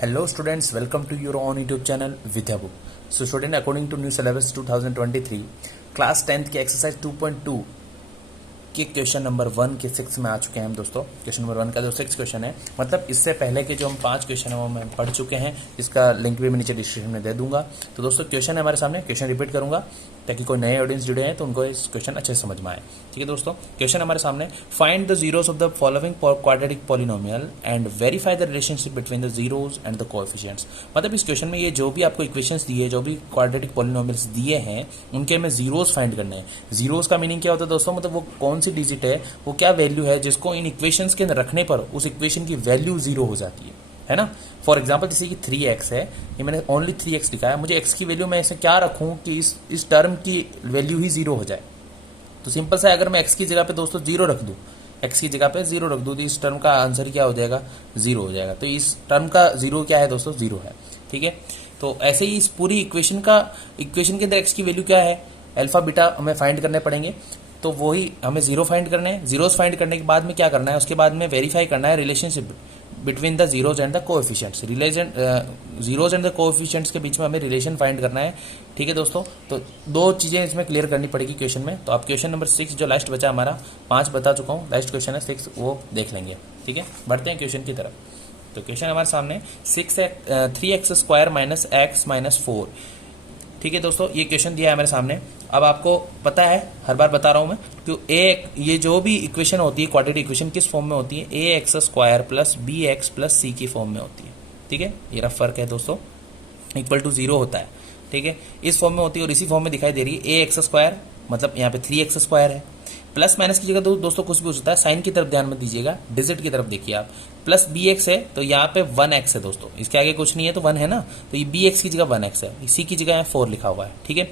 Hello students, welcome to your own YouTube channel Vidya Book. So student, according to new syllabus 2023, class 10th के exercise 2.2 के question number 1 के 6 में आ चुके हैं हम दोस्तों। क्वेश्चन नंबर 1 का जो 6 क्वेश्चन है, मतलब इससे पहले के जो हम 5 क्वेश्चन है वो हम पढ़ चुके हैं। इसका लिंक भी मैं नीचे डिस्क्रिप्शन में दे दूंगा। तो दोस्तों क्वेश्चन है हमारे सामने, क्वेश्चन रिपीट करूंगा ताकि कोई नए ऑडियंस जुड़े हैं तो उनको इस क्वेश्चन अच्छे से समझ में आए। ठीक है दोस्तों, क्वेश्चन हमारे सामने, find the zeros of the following quadratic polynomial and verify the relationship between the zeros and the coefficients. मतलब इस क्वेश्चन में ये जो भी आपको इक्वेशंस दिए, जो भी क्वाड्रेटिक पॉलिनोमियल्स दिए हैं, उनके हमें जीरोस फाइंड करने हैं। जीरोस का मीनिंग क्या होता है दोस्तों, मतलब वो कौन सी डिजिट है, वो क्या वैल्यू है जिसको इन इक्वेशंस के अंदर रखने पर उस इक्वेशन की वैल्यू जीरो हो जाती है ना। फॉर एग्जाम्पल जैसे कि 3x है, ये मैंने ओनली 3x लिखा है, मुझे x की वैल्यू मैं ऐसे क्या रखूं कि इस टर्म की वैल्यू ही जीरो हो जाए। तो सिंपल सा, अगर मैं x की जगह पे दोस्तों जीरो रख दूं, x की जगह पे जीरो रख दूं, तो इस टर्म का आंसर क्या हो जाएगा, जीरो हो जाएगा। तो इस टर्म का जीरो क्या है दोस्तों, जीरो है। ठीक है, तो ऐसे ही इस पूरी इक्वेशन के अंदर x की वैल्यू क्या है, अल्फा बीटा हमें फाइंड करने पड़ेंगे। तो वही हमें जीरो फाइंड करने हैं। जीरोस फाइंड करने के बाद में क्या करना है, उसके बाद में वेरीफाई करना है relationship between the zeros and the coefficients. Zeros and the coefficients के बीच में हमें रिलेशन फाइंड करना है। ठीक है दोस्तों, तो दो चीजें इसमें क्लियर करनी पड़ेगी क्वेश्चन में। तो आप क्वेश्चन नंबर 6 जो लास्ट बचा हमारा, 5 बता चुका हूँ, लास्ट क्वेश्चन है 6, वो देख लेंगे। ठीक है, बढ़ते हैं क्वेश्चन की तरफ। तो क्वेश्चन हमारे सामने 3x² माइनस x माइनस 4। ठीक है दोस्तों, ये क्वेश्चन दिया है मेरे सामने। अब आपको पता है, हर बार बता रहा हूं मैं, कि ये जो भी इक्वेशन होती है क्वाड्रेटिक इक्वेशन किस फॉर्म में होती है, ax² plus bx plus c की फॉर्म में होती है। ठीक है, ये रफ फर्क है दोस्तों, इक्वल टू 0 होता है। ठीक है, इस फॉर्म में होती है और इसी फॉर्म में दिखाई दे रही है। ax², मतलब यहाँ पे 3x² है। प्लस माइनस की जगह दोस्तों कुछ भी हो सकता है, साइन की तरफ ध्यान में दीजिएगा, डिजिट की तरफ देखिए आप। प्लस bx है तो यहाँ पे 1x है दोस्तों, इसके आगे कुछ नहीं है तो 1 है ना, तो ये bx की जगह 1x है, c की जगह 4 लिखा हुआ है। ठीक है,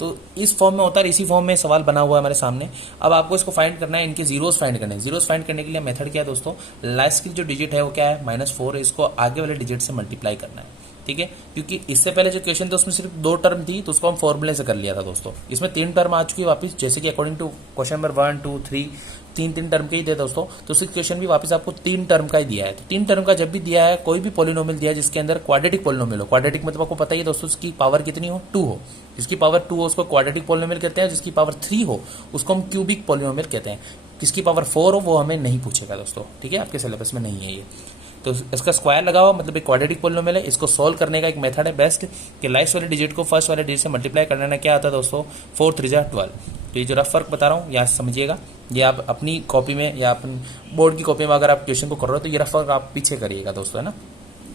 तो इस फॉर्म में होता है, इसी फॉर्म में सवाल बना हुआ है हमारे सामने। अब आपको इसको फाइंड करना है, इनके जीरोस फाइंड करने हैं। जीरोस फाइंड करने के लिए मेथड क्या है दोस्तों, लास्ट की जो डिजिट है वो क्या है, -4 है, इसको आगे वाले डिजिट से मल्टीप्लाई करना है। ठीक है, क्योंकि इससे पहले जो क्वेश्चन था उसमें सिर्फ 2 टर्म थी, तो उसको हम फॉर्मूले से कर लिया था दोस्तों। इसमें 3 टर्म आ चुकी है वापस, जैसे कि अकॉर्डिंग टू क्वेश्चन नंबर 1, 2, 3 तीन टर्म के ही थे दोस्तों। तो इस क्वेश्चन भी वापस आपको 3 टर्म का ही दिया है। तो 3 टर्म का जब भी दिया है, कोई भी पॉलिनोमियल दिया है जिसके अंदर क्वाड्रेटिक पॉलिनोमियल हो, क्वाड्रेटिक मतलब आपको पता ही है दोस्तों, इसकी पावर कितनी हो, 2 हो। जिसकी पावर 2 हो उसको क्वाड्रेटिक पॉलिनोमियल कहते हैं, जिसकी पावर 3 हो उसको हम क्यूबिक पॉलिनोमियल कहते हैं। किसकी पावर 4 हो वो हमें नहीं पूछेगा दोस्तों। ठीक है, आपके सिलेबस में नहीं है ये। तो इसका स्क्वायर लगा हुआ, मतलब एक क्वाड्रेटिक पॉलिनोमियल है। इसको सोल्व करने का एक मेथड है बेस्ट, कि लास्ट वाले डिजिट को फर्स्ट वाले डिजिट से मल्टीप्लाई करने में क्या आता है दोस्तों, 4 3 12। तो ये जो रफ फर्क बता रहा हूँ यहाँ समझिएगा, ये आप अपनी कॉपी में या अपनी बोर्ड की कॉपी में अगर आप क्वेश्चन को कर रहे हो तो ये रफ फर्क आप पीछे करिएगा दोस्तों, है ना,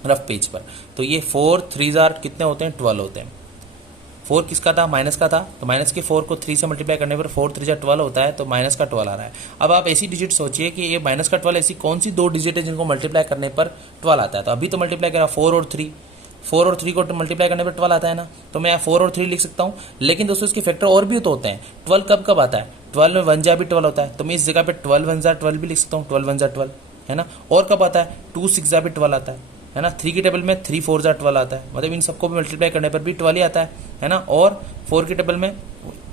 रफ पेज पर। तो ये 4 3 कितने होते हैं, 12 होते हैं। 4 किसका था, माइनस का था, तो माइनस के 4 को 3 से मल्टीप्लाई करने पर 4 3 12 होता है, तो माइनस का 12 आ रहा है। अब आप ऐसी डिजिट सोचिए कि ये माइनस का 12 ऐसी कौन सी 2 डिजिट है जिनको मल्टीप्लाई करने पर 12 आता है। तो अभी तो मल्टीप्लाई करा 4 और 3 को मल्टीप्लाई करने पर 12 आता है ना, तो मैं 4 और 3 लिख सकता हूँ। लेकिन दोस्तों इसके फैक्टर और भी तो होते हैं। 12 कब आता है, 12 में 1 जा भी 12 होता है, तो मैं इस जगह पे 12 1 जा 12 भी लिख सकता हूँ, 12 1 जा 12, है ना। और कब आता है, 2 6 जा भी 12 आता है ना। 3 की टेबल में 3 4 जा 12 आता है, मतलब इन सबको भी मल्टीप्लाई करने पर भी 12 ही आता है ना। और 4 की टेबल में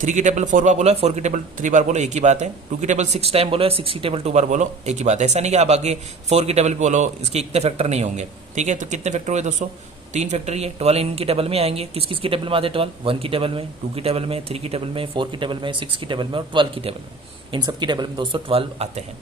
3 की टेबल 4 बार बोलो, 4 की टेबल 3 बार बोलो, एक ही बात है। 2 की टेबल 6 टाइम बोलो, 6 की टेबल 2 बार बोलो, एक ही बात है। ऐसा नहीं कि आप आगे 4 की टेबल बोलो, इसके इतने फैक्टर नहीं होंगे। ठीक है, तो कितने फैक्टर हुए दोस्तों, 3 फैक्टर ही है। 12 इनकी टेबल में आएंगे, किस किस की टेबल में आते हैं 12, 1 की टेबल में, 2 की टेबल में, 3 की टेबल में, 4 की टेबल में, 6 की टेबल में और 12 की टेबल में। इन सब की टेबल में दोस्तों 12 आते हैं।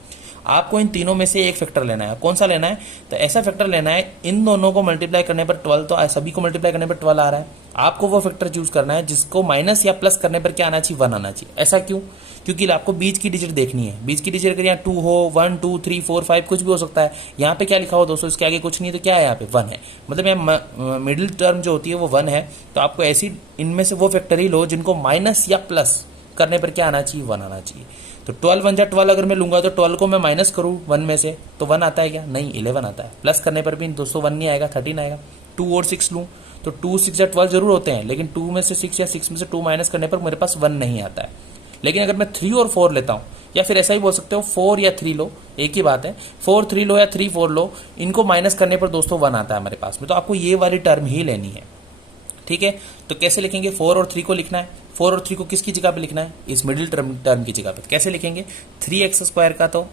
आपको इन तीनों में से एक फैक्टर लेना है। कौन सा लेना है, तो ऐसा फैक्टर लेना है, इन दोनों को मल्टीप्लाई करने पर 12, तो सभी को मल्टीप्लाई करने पर 12 आ रहा है। आपको वो फैक्टर चूज करना है जिसको माइनस या प्लस करने पर क्या आना चाहिए, 1 आना चाहिए। ऐसा क्यों, क्योंकि आपको बीच की डिजिट देखनी है। बीच की डिजिट अगर यहाँ 2 हो, 1 2 3 4 5 कुछ भी हो सकता है। यहाँ पे क्या लिखा हो दोस्तों, इसके आगे कुछ नहीं है, तो क्या है यहाँ पे 1 है, मतलब यहाँ मिडिल टर्म जो होती है वो 1 है। तो आपको ऐसी इनमें से वो फैक्टर ही लो जिनको माइनस या प्लस करने पर क्या आना चाहिए, 1 आना चाहिए। तो 12 1 जा 12 अगर मैं लूंगा तो 12 को मैं माइनस करूँ 1 में से, तो 1 आता है क्या, नहीं 11 आता है। प्लस करने पर भी दोस्तों 1 नहीं आएगा, 13 आएगा। 2 और 6 लूँ तो 2 6 या 12 जरूर होते हैं, लेकिन 2 में से 6 या 6 में से 2 माइनस करने पर मेरे पास 1 नहीं आता है। लेकिन अगर मैं 3 और 4 लेता हूँ, या फिर ऐसा ही बोल सकते हो 4 या 3 लो, एक ही बात है, 4 3 लो या 3 4 लो, इनको माइनस करने पर दोस्तों 1 आता है हमारे पास में। तो आपको ये वाली टर्म ही लेनी है। ठीक है, तो कैसे लिखेंगे, 4 और 3 को लिखना है। 4 और 3 को किसकी जगह पे लिखना है, इस मिडिल टर्म की जगह पे। कैसे लिखेंगे, 3x² का तो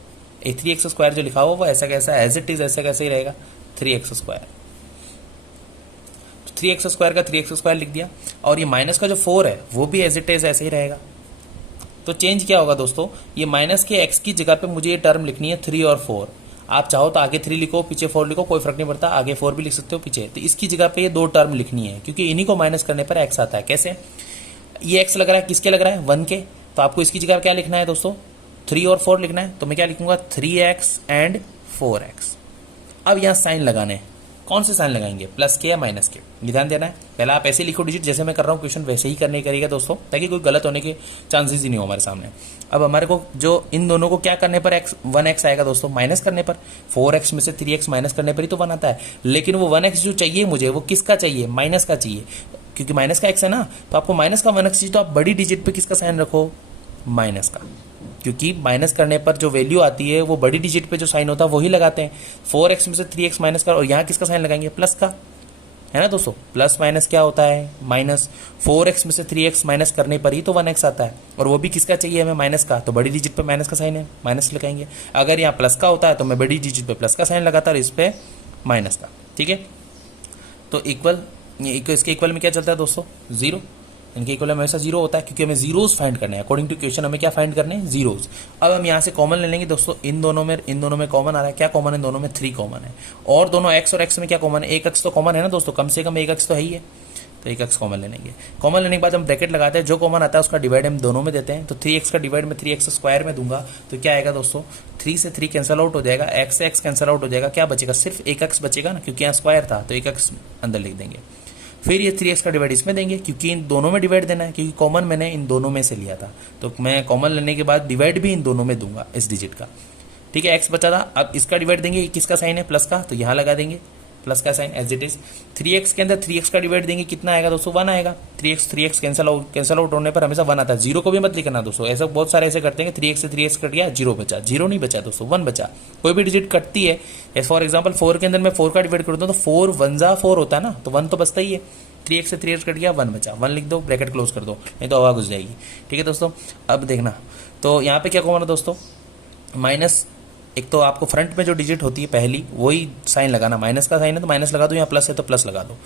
3x² जो लिखा हुआ वो ऐसा कैसा एज इट इज ऐसा कैसे ही रहेगा, 3x²। थ्री एक्स स्क्वायर का थ्री एक्स स्क्वायर लिख दिया, और ये माइनस का जो 4 है वो भी एज इट इज ऐसे ही रहेगा। तो चेंज क्या होगा दोस्तों, ये माइनस के एक्स की जगह पे मुझे ये टर्म लिखनी है 3 और 4। आप चाहो तो आगे 3 लिखो पीछे 4 लिखो, कोई फर्क नहीं पड़ता, आगे 4 भी लिख सकते हो पीछे। तो इसकी जगह पे ये 2 टर्म लिखनी है, क्योंकि इन्हीं को माइनस करने पर एक्स आता है। कैसे, ये एक्स लग रहा है, किसके लग रहा है, 1 के, तो आपको इसकी जगह क्या लिखना है दोस्तों, 3 और 4 लिखना है। तो मैं क्या लिखूंगा, 3x एंड 4x। अब यहाँ साइन लगाने हैं, कौन से साइन लगाएंगे, प्लस के या माइनस के, ये ध्यान देना है। पहले आप ऐसे लिखो डिजिट, जैसे मैं कर रहा हूँ क्वेश्चन वैसे ही करने करिएगा दोस्तों, ताकि कोई गलत होने के चांसेस ही नहीं हो हमारे सामने। अब हमारे को जो इन दोनों को क्या करने पर 1x आएगा दोस्तों, माइनस करने पर। 4x में से 3x माइनस करने पर ही तो 1 आता है। लेकिन वो 1x जो चाहिए मुझे, वो किसका चाहिए, माइनस का चाहिए, क्योंकि माइनस का x है ना, तो आपको माइनस का 1x चाहिए, तो आप बड़ी डिजिट पे किसका साइन रखो, माइनस का, क्योंकि माइनस करने पर जो वैल्यू आती है वो बड़ी डिजिट पे जो साइन होता है वही लगाते हैं। 4x में से 3x माइनस कर, और यहाँ किसका साइन लगाएंगे, प्लस का, है ना दोस्तों। प्लस माइनस क्या होता है, माइनस। 4x में से 3x माइनस करने पर ही तो 1x आता है, और वो भी किसका चाहिए हमें, माइनस का, तो बड़ी डिजिट पे माइनस का साइन है, माइनस लगाएंगे। अगर यहाँ प्लस का होता है तो मैं बड़ी डिजिट पे प्लस का साइन लगाता और इस पे माइनस का, ठीक है। तो इक्वल, इसके इक्वल में क्या चलता है दोस्तों, 0। इनके इक्वल में हमेशा 0 होता है, क्योंकि हमें जीरोस फाइंड करने हैं। अकॉर्डिंग टू क्वेश्चन हमें क्या फाइंड करने हैं, जीरोस। अब हम यहाँ से कॉमन ले लेंगे दोस्तों, इन दोनों में कॉमन आ रहा है, क्या कॉमन है, दोनों में 3 कॉमन है। और दोनों x और x में क्या कॉमन है, एक x तो कॉमन है ना दोस्तों, कम से कम एक x तो है ही है, तो एक x कॉमन ले लेंगे। कॉमन लेने के बाद हम ब्रैकेट लगाते हैं, जो कॉमन आता है उसका डिवाइड हम दोनों में देते हैं। तो 3x का डिवाइड में 3x स्क्वायर में दूंगा, तो क्या आएगा दोस्तों, 3 से 3 कैंसिल आउट हो जाएगा, x से x कैंसिल आउट हो जाएगा, क्या बचेगा, सिर्फ एक x बचेगा ना, क्योंकि यहाँ स्क्वायर था, तो एक x अंदर लिख देंगे। फिर ये 3x का डिवाइड इसमें देंगे, क्योंकि इन दोनों में डिवाइड देना है, क्योंकि कॉमन मैंने इन दोनों में से लिया था, तो मैं कॉमन लेने के बाद डिवाइड भी इन दोनों में दूंगा इस डिजिट का, ठीक है। x बचा था, अब इसका डिवाइड देंगे, किसका साइन है, प्लस का, तो यहाँ लगा देंगे प्लस का sign as it is. 3x के अंदर 3x का डिवाइड देंगे, कितना आएगा दोस्तों, 1 आएगा। 3x कैंसिल आउट होने पर हमेशा 1 आता है, 0 को भी मत लिखना दोस्तों, ऐसा बहुत सारे ऐसे करते हैं कि 3x से 3x कट गया, 0 बचा, 0 नहीं बचा दोस्तों, 1 बचा। कोई भी डिजिट कटती है, फॉर एग्जाम्पल 4 के अंदर मैं 4 का डिवाइड करता हूँ, तो 4 1 जा 4 होता है ना, तो 1 तो बचता ही है। 3x से 3x कट गया, 1 बचा, 1 लिख दो, ब्रैकेट क्लोज कर दो, नहीं तो हवा घुस जाएगी, ठीक है दोस्तों। अब देखना, तो यहाँ पे क्या कॉमन है दोस्तों, माइनस। एक तो आपको फ्रंट में जो डिजिट होती है पहली, वही साइन लगाना, माइनस का साइन है तो माइनस लगा दो, यहाँ प्लस है तो प्लस लगा दो,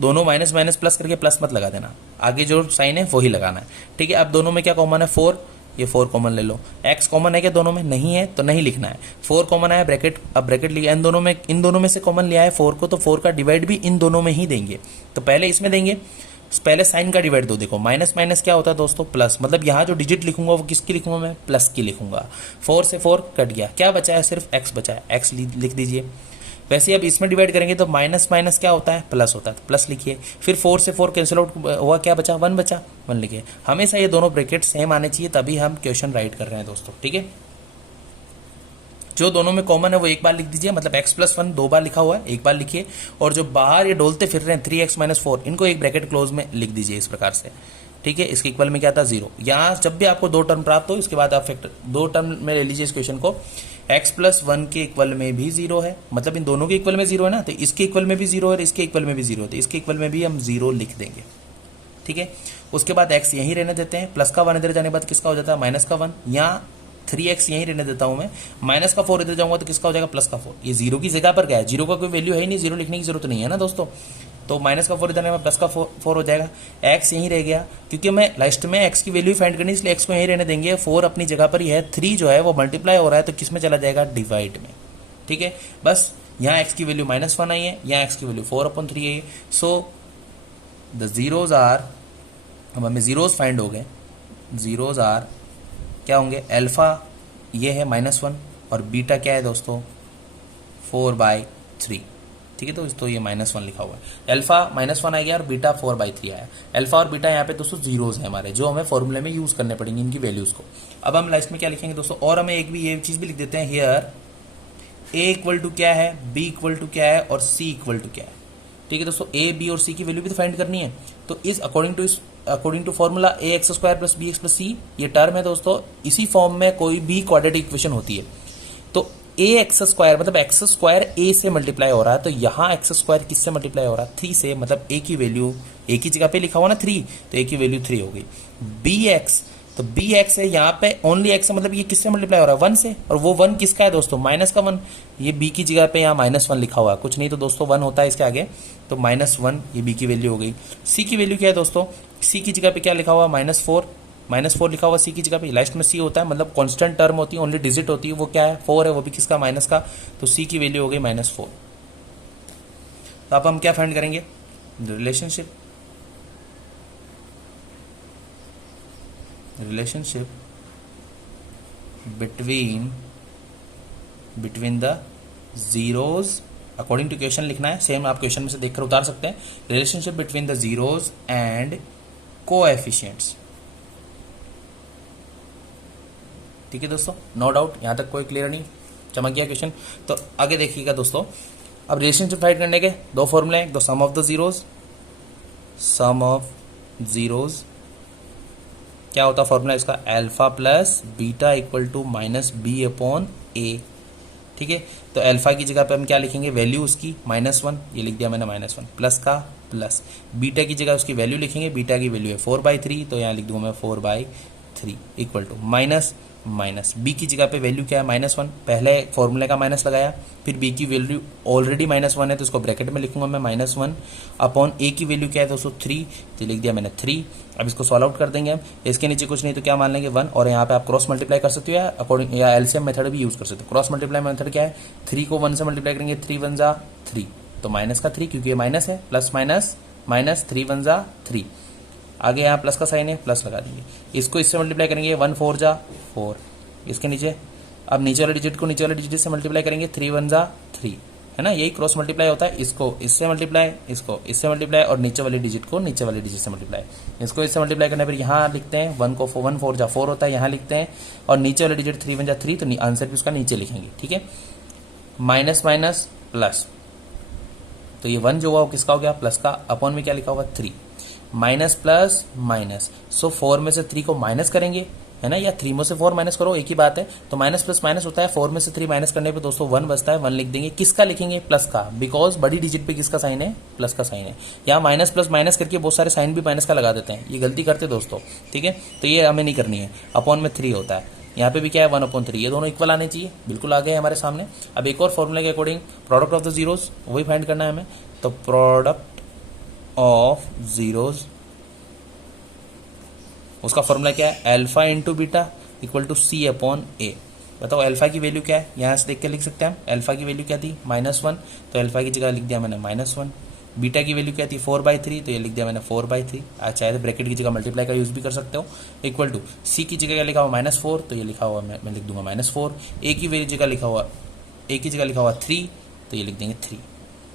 दोनों माइनस माइनस प्लस करके प्लस मत लगा देना, आगे जो साइन है वही लगाना है, ठीक है। अब दोनों में क्या कॉमन है, 4, ये 4 कॉमन ले लो। x कॉमन है क्या दोनों में, नहीं है तो नहीं लिखना है। 4 कॉमन आया, ब्रैकेट, अब ब्रैकेट लिया, इन दोनों में से कॉमन लिया है 4 को, तो 4 का डिवाइड भी इन दोनों में ही देंगे। तो पहले इसमें देंगे, पहले साइन का डिवाइड दो, देखो माइनस माइनस क्या होता है दोस्तों, प्लस, मतलब यहाँ जो डिजिट लिखूंगा वो किसकी लिखूंगा मैं, प्लस की लिखूंगा। 4 से 4 कट गया, क्या बचा है, सिर्फ x बचा है, x लिख दीजिए। वैसे अब इसमें डिवाइड करेंगे तो माइनस माइनस क्या होता है, प्लस होता है, तो प्लस लिखिए। फिर 4 से 4 कैंसिल आउट हुआ, क्या बचा, 1 बचा, 1 लिखिए। हमेशा ये दोनों ब्रैकेट सेम आने चाहिए, तभी हम क्वेश्चन राइट कर रहे हैं दोस्तों, ठीक है। जो दोनों में कॉमन है वो एक बार लिख दीजिए, मतलब x + 1 2 बार लिखा हुआ है, एक बार लिखिए। और जो बाहर ये डोलते फिर रहे हैं 3x - 4, इनको एक ब्रैकेट क्लोज में लिख दीजिए इस प्रकार से, ठीक है। इसके इक्वल में क्या था, 0। यहाँ जब भी आपको 2 टर्म प्राप्त हो, इसके बाद आप फैक्टर 2 टर्म में ले लीजिए इस क्वेश्चन को। x + 1 के इक्वल में भी 0 है, मतलब इन दोनों के इक्वल में 0 है ना, तो इसके इक्वल में भी 0 है, इसके इक्वल में भी 0 है, तो इसके इक्वल में भी हम 0 लिख देंगे, ठीक है। उसके बाद x यहीं रहने देते हैं, प्लस का 1 इधर जाने के बाद किसका हो जाता है, माइनस का 1। यहाँ 3x यहीं रहने देता हूं मैं, माइनस का 4 इधर जाऊंगा तो किसका हो जाएगा, प्लस का 4। ये 0 की जगह पर क्या है, 0 का कोई वैल्यू है ही नहीं, 0 लिखने की जरूरत नहीं है ना दोस्तों। तो माइनस का 4 इधर में प्लस का 4 हो जाएगा, x यहीं रह गया, क्योंकि मैं लास्ट में x की वैल्यू फाइंड करनी, इसलिए x को यहीं रहने देंगे। 4 अपनी जगह पर ही है, 3 जो है वो मल्टीप्लाई हो रहा है, तो किस में चला जाएगा, डिवाइड में, ठीक है। बस यहाँ x की वैल्यू -1 आई है, यहाँ x की वैल्यू 4/3 आई है। सो द जीरोज आर, अब हमें जीरोज फाइंड हो गए, जीरोज आर क्या होंगे, अल्फा ये है -1 और बीटा क्या है दोस्तों 4/3, ठीक है। तो ये -1 लिखा हुआ है, अल्फा -1 आ गया और बीटा 4/3 आया। अल्फा और बीटा यहाँ पे दोस्तों जीरोज है हमारे, जो हमें फॉर्मूले में यूज करने पड़ेंगे इनकी वैल्यूज को। अब हम लास्ट में क्या लिखेंगे दोस्तों, और हमें एक भी ये चीज भी लिख देते हैं, हियर a = क्या है, b = क्या है और c = क्या है, ठीक है दोस्तों। a, b और c की वैल्यू भी तो फाइंड करनी है। तो इस according to formula ax² + bx + c, ये टर्म है दोस्तों, इसी फॉर्म में कोई भी क्वाड्रेटिक इक्वेशन होती है। तो ax² मतलब x² a से मल्टीप्लाई हो रहा है, तो यहाँ x² किससे मल्टीप्लाई हो रहा है, 3 से, मतलब a की वैल्यू, a की जगह पे लिखा हुआ ना 3, तो a की वैल्यू 3 हो गई। bx तो बी एक्स है यहाँ पे, ओनली एक्स है, मतलब ये किससे मल्टीप्लाई हो रहा है, 1 से, और वो 1 किसका है दोस्तों, माइनस का 1। ये बी की जगह पे यहाँ -1 लिखा हुआ है, कुछ नहीं तो दोस्तों 1 होता है इसके आगे, तो -1 ये बी की वैल्यू हो गई। सी की वैल्यू क्या है दोस्तों, सी की जगह पे क्या लिखा हुआ, -4 लिखा हुआ सी की जगह पे, लास्ट में सी होता है, मतलब कांस्टेंट टर्म होती है, ओनली डिजिट होती है, वो क्या है 4 है, वो भी किसका, माइनस का, तो सी की वैल्यू हो गई -4। तो अब हम क्या फाइंड करेंगे, relationship between the zeros, according to question लिखना है, सेम आप क्वेश्चन में से देखकर उतार सकते हैं। Relationship between the zeros and coefficients. ठीक है दोस्तों, नो डाउट, यहां तक कोई क्लियर नहीं, चमक गया क्वेश्चन। तो आगे देखिएगा दोस्तों, अब रिलेशनशिप फाइंड करने के दो फॉर्मूले हैं, दो सम ऑफ जीरोज, क्या होता है फॉर्मूला इसका, alpha plus beta equal to -b/a। ठीक है, तो अल्फा की जगह पे हम क्या लिखेंगे, वैल्यू उसकी -1, ये लिख दिया मैंने -1, प्लस का प्लस, बीटा की जगह उसकी वैल्यू लिखेंगे, बीटा की वैल्यू है 4/3, तो यहाँ लिख दूंगा मैं 4/3 इक्वल टू माइनस, बी की जगह पे वैल्यू क्या है, -1, पहले फॉर्मूले का माइनस लगाया, फिर बी की वैल्यू ऑलरेडी -1 है, तो इसको ब्रैकेट में लिखूंगा मैं -1 अपॉन ए की वैल्यू क्या है दोस्तों 3, तो लिख दिया मैंने 3। अब इसको सॉल्व आउट कर देंगे हम, इसके नीचे कुछ नहीं तो क्या मान लेंगे 1, और यहाँ पे आप क्रॉस मल्टीप्लाई कर सकते हो या अकॉर्डिंग या एलसीएम मेथड भी यूज कर सकते हो। क्रॉस मल्टीप्लाई मेथड क्या है, 3 को 1 से मल्टीप्लाई करेंगे, 3 1 जा 3, तो माइनस का 3 क्योंकि ये माइनस है, प्लस माइनस माइनस 3 1 जा 3, आगे यहाँ प्लस का साइन है, प्लस लगा देंगे, इसको इससे मल्टीप्लाई करेंगे 1 4 जा 4, इसके नीचे अब नीचे वाले डिजिट को नीचे वाले डिजिट से मल्टीप्लाई करेंगे, 3 1 जा 3, है ना, यही क्रॉस मल्टीप्लाई होता है, इसको इससे मल्टीप्लाई, इसको इससे मल्टीप्लाई, और नीचे वाले डिजिट को नीचे वाले डिजिट से मल्टीप्लाई, इसको इससे मल्टीप्लाई करने पर यहाँ लिखते हैं 1 को 1 4 जा 4 होता है, यहाँ लिखते हैं, और नीचे वाले डिजिट 3 1 जा 3, तो आंसर भी उसका नीचे लिखेंगे। ठीक है, माइनस माइनस प्लस, तो ये 1 जो हुआ वो किसका हो गया, प्लस का, अपॉन में क्या लिखा होगा 3, माइनस प्लस माइनस, सो 4 में से 3 को माइनस करेंगे, है ना, या 3 में से 4 माइनस करो, एक ही बात है, तो माइनस प्लस माइनस होता है, 4 में से 3 माइनस करने पे दोस्तों 1 बचता है, 1 लिख देंगे, किसका लिखेंगे, प्लस का, बिकॉज बड़ी डिजिट पे किसका साइन है, प्लस का साइन है। यहाँ माइनस प्लस माइनस करके बहुत सारे साइन भी माइनस का लगा देते हैं, ये गलती करते दोस्तों। ठीक है, तो ये हमें नहीं करनी है, अपॉन में 3 होता है, यहाँ पे भी क्या है 1/3, ये दोनों इक्वल आने चाहिए, बिल्कुल आ गए हमारे सामने। अब एक और फॉर्मूला के according product of the zeros वही फाइंड करना है हमें, तो प्रोडक्ट ऑफ जीरोज, उसका फॉर्मूला क्या है, alpha into beta equal to C/A। बताओ अल्फा की वैल्यू क्या है, यहाँ से देख के लिख सकते हैं हम, अल्फा की वैल्यू क्या थी -1, तो अल्फा की जगह लिख दिया मैंने -1, बीटा की वैल्यू क्या थी 4/3, तो ये लिख दिया मैंने 4/3, चाहे तो ब्रैकेट की जगह मल्टीप्लाई का यूज भी कर सकते हो, इक्वल टू सी की जगह लिखा हुआ -4, तो ये लिखा हुआ मैं लिख दूंगा -4, ए की वैल्यू जगह लिखा हुआ 3, तो ये लिख देंगे 3।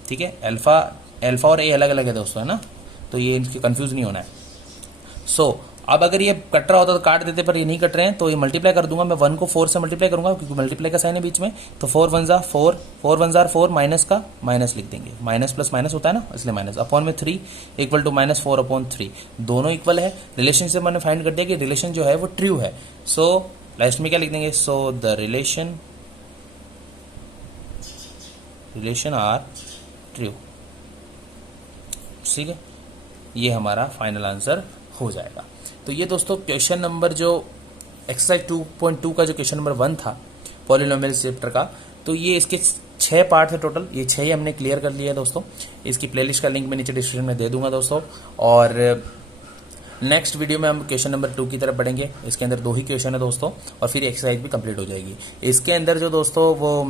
ठीक है, अल्फा और ए अलग अलग है दोस्तों, है ना, तो ये इनके कंफ्यूज नहीं होना है। सो अब अगर ये कट रहा होता तो काट देते, पर ये नहीं कट रहे हैं, तो ये मल्टीप्लाई कर दूंगा मैं, 1 को 4 से मल्टीप्लाई करूंगा क्योंकि मल्टीप्लाई का साइन है बीच में, तो 4 1 जा 4, 4 1 जा 4, माइनस का माइनस लिख देंगे, माइनस प्लस माइनस होता है ना, इसलिए माइनस, अपॉन में 3 इक्वल टू -4/3, दोनों इक्वल है। रिलेशनशिप मैंने फाइंड कर दिया कि रिलेशन जो है वो ट्रू है, सो लास्ट में क्या लिख देंगे, so the relation are true. ठीक है, ये हमारा फाइनल आंसर हो जाएगा। तो ये दोस्तों क्वेश्चन नंबर जो एक्सरसाइज 2.2 का जो क्वेश्चन नंबर 1 था पॉलिनोमियल चैप्टर का, तो ये इसके 6 पार्ट थे टोटल, ये 6 ही हमने क्लियर कर लिया दोस्तों। इसकी प्लेलिस्ट का लिंक मैं नीचे डिस्क्रिप्शन में दे दूंगा दोस्तों, और नेक्स्ट वीडियो में हम क्वेश्चन नंबर 2 की तरफ बढ़ेंगे। इसके अंदर 2 ही क्वेश्चन है दोस्तों, और फिर एक्सरसाइज भी कंप्लीट हो जाएगी। इसके अंदर जो दोस्तों वो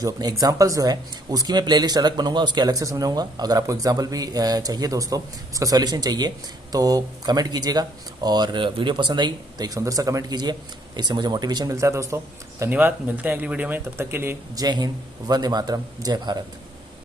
जो अपने एग्जांपल्स जो है उसकी मैं प्लेलिस्ट अलग बनूंगा, उसके अलग से समझाऊंगा। अगर आपको एग्जांपल भी चाहिए दोस्तों, उसका सॉल्यूशन चाहिए तो कमेंट कीजिएगा, और वीडियो पसंद आई तो एक सुंदर सा कमेंट कीजिए, इससे मुझे मोटिवेशन मिलता है दोस्तों। धन्यवाद, मिलते हैं अगली वीडियो में, तब तक के लिए जय हिंद, वंदे मातरम, जय भारत।